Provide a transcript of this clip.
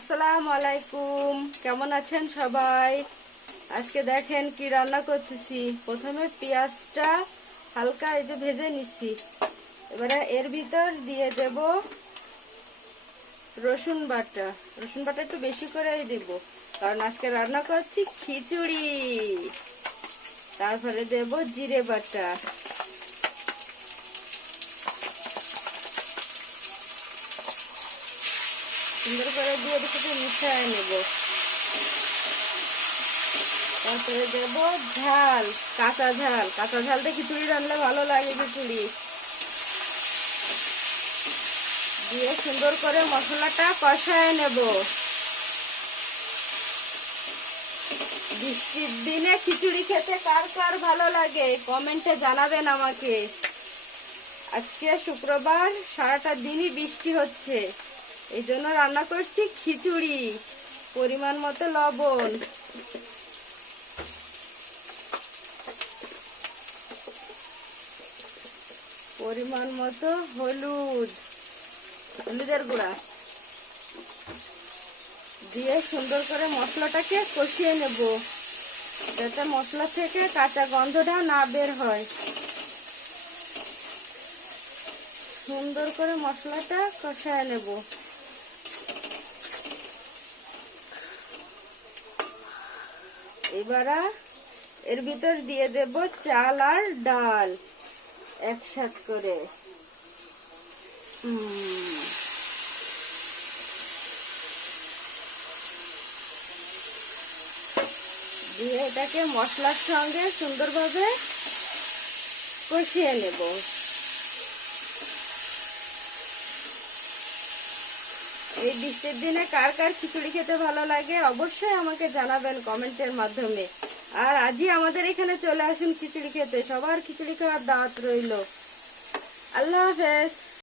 আসসালামু আলাইকুম, কেমন আছেন সবাই? আজকে দেখেন কি রান্না করতেছি। প্রথমে পেঁয়াজটা হালকা এই যে ভেজে নিচ্ছি। এবারে এর ভিতর দিয়ে দেব রসুন বাটা। রসুন বাটা একটু বেশি করেই দেব, কারণ আজকে রান্না করছি খিচুড়ি। তারপরে দেব জিরে বাটা। সুন্দর করে দিয়ে একটু মিশিয়ে নেব। তারপরে দেব ঝাল, কাঁচা ঝাল। কাঁচা ঝাল দিয়ে খিচুড়ি রান্নলে ভালো লাগে। খিচুড়ি দিয়ে সুন্দর করে মশলাটা কষায় নেব। বৃষ্টির দিনে খিচুড়ি খেতে কার কার ভালো লাগে কমেন্টে জানাবেন আমাকে। আজকে শুক্রবার, সারাটা দিনই বৃষ্টি হচ্ছে, এই জন্য রান্না করছি খিচুড়ি। পরিমাণ মতো লবণ, পরিমাণ মতো হলুদের গুঁড়া দিয়ে সুন্দর করে মশলাটাকে কষিয়ে নেব, যাতে মশলা থেকে কাঁচা গন্ধটা না বের হয়। সুন্দর করে মশলাটা কষায় নেব। এবারে এর ভিতর দিয়ে দেব চাল আর ডাল একসাথে করে। দিয়ে এটাকে মশলার সঙ্গে সুন্দরভাবে কষিয়ে নেব। এই বৃষ্টির দিনে কার কার খিচুড়ি খেতে ভালো লাগে অবশ্যই আমাকে জানাবেন কমেন্টের মাধ্যমে। আর আজই আমাদের এখানে চলে আসুন খিচুড়ি খেতে। সবার খিচুড়ি খাওয়ার দাওয়াত রইল। আল্লাহ হাফেজ।